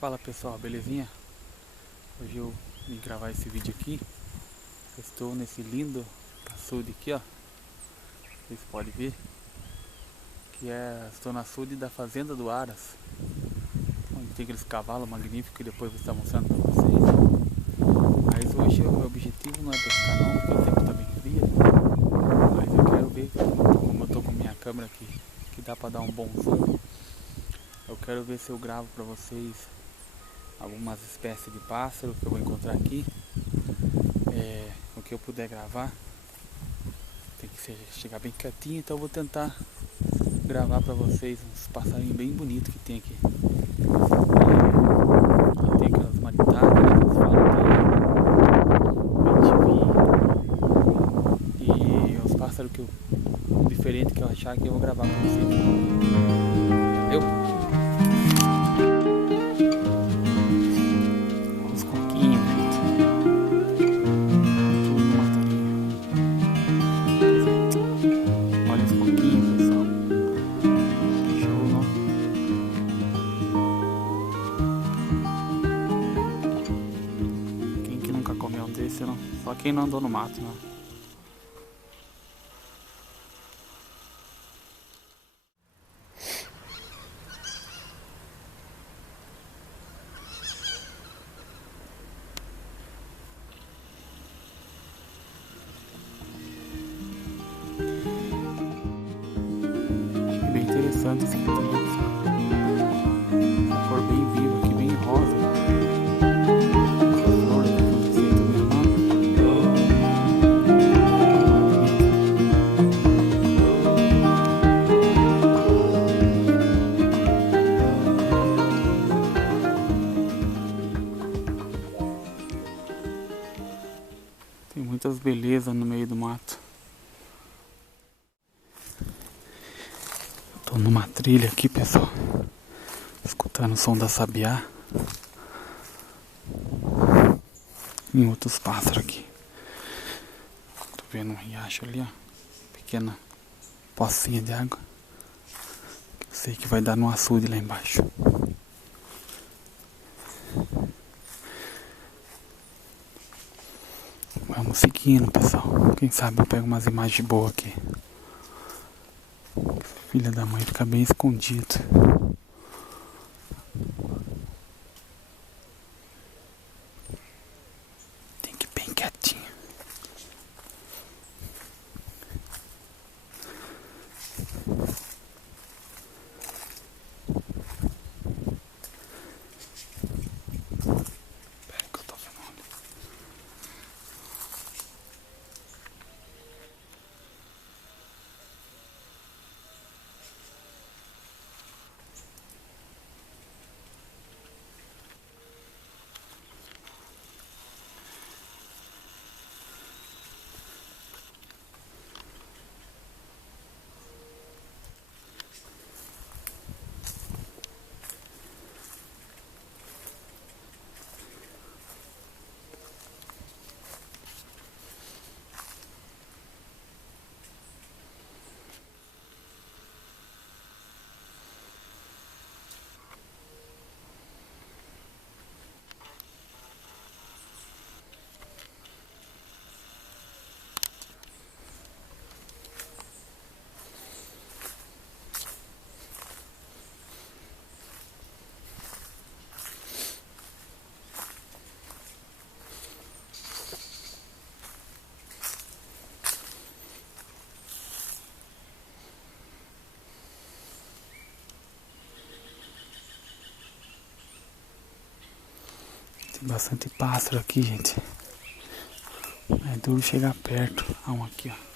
Fala pessoal, belezinha? Hoje eu vim gravar esse vídeo aqui. Eu estou nesse lindo açude aqui, ó. Vocês podem ver estou no açude da Fazenda do Aras, onde tem aqueles cavalos magníficos que depois vou estar mostrando pra vocês. Mas hoje o meu objetivo não é pescar não, porque o tempo tá bem frio. Mas eu quero ver, como eu tô com minha câmera aqui, que dá pra dar um bom zoom. Eu quero ver se eu gravo pra vocês algumas espécies de pássaro que eu vou encontrar aqui. O que eu puder gravar tem que chegar bem quietinho, então eu vou tentar gravar pra vocês uns passarinhos bem bonitos que tem aqui. Tem aquelas maritadas que eles falam também, e uns pássaros diferentes que eu achar que eu vou gravar pra vocês. Entendeu? Os coquinhos, gente. Olha os coquinhos, pessoal. Que show, não? Quem que nunca comeu um desse, não? Só quem não andou no mato, não. Achei bem interessante esse aqui também, pessoal. Essa cor bem viva aqui, bem rosa. Essa flor aqui que eu não sei também o nome. Tem muitas belezas no meio do mato. Tô numa trilha aqui, pessoal, escutando o som da sabiá e outros pássaros aqui. Tô vendo um riacho ali, ó, pequena pocinha de água. Eu sei que vai dar no açude lá embaixo. Vamos seguindo, pessoal. Quem sabe eu pego umas imagens boas aqui. Filha da mãe fica bem escondido. Tem que ir bem quietinho. Pera que eu tô vendo onde. Tem bastante pássaro aqui, gente. É duro chegar perto. Ah, um aqui, ó.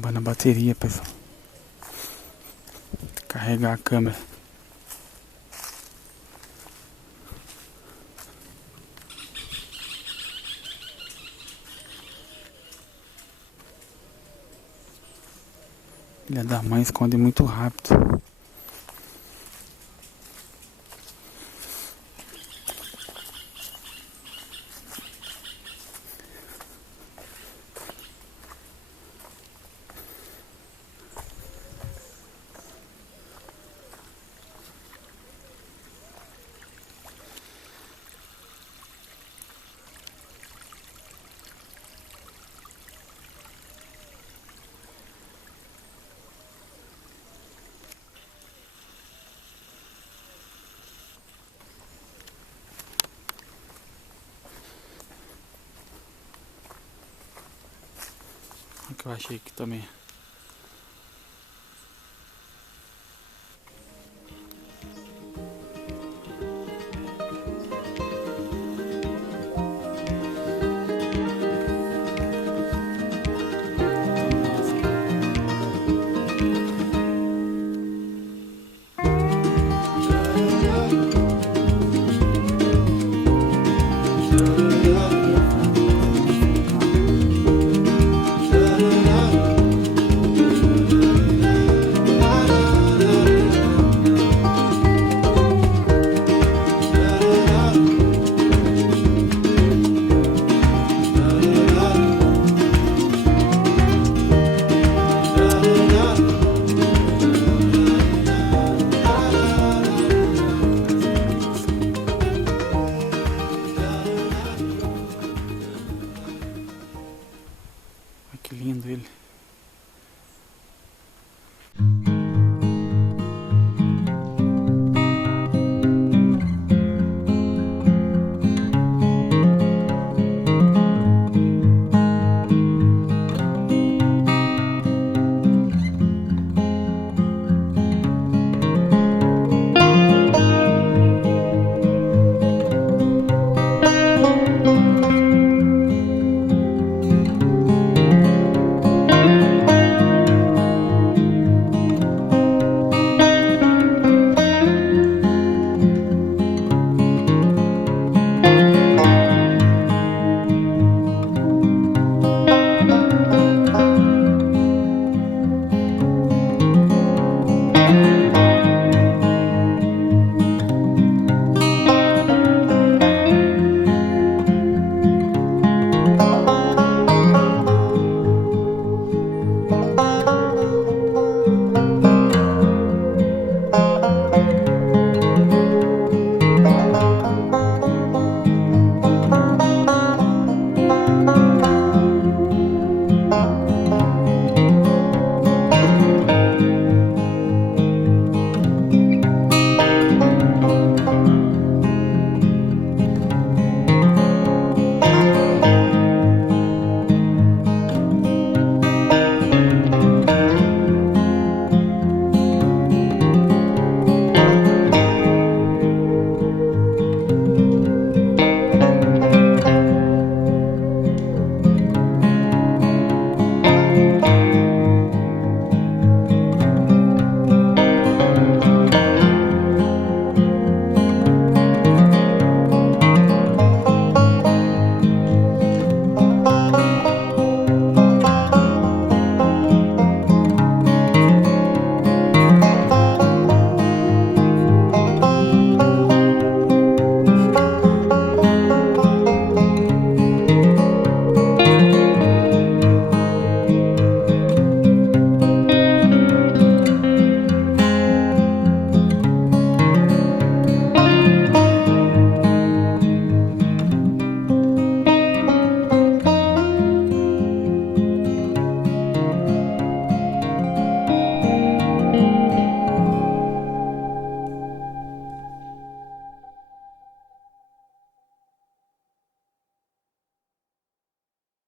Acabando a bateria, pessoal. Carregar a câmera. Filha da mãe esconde muito rápido. O que eu achei aqui também.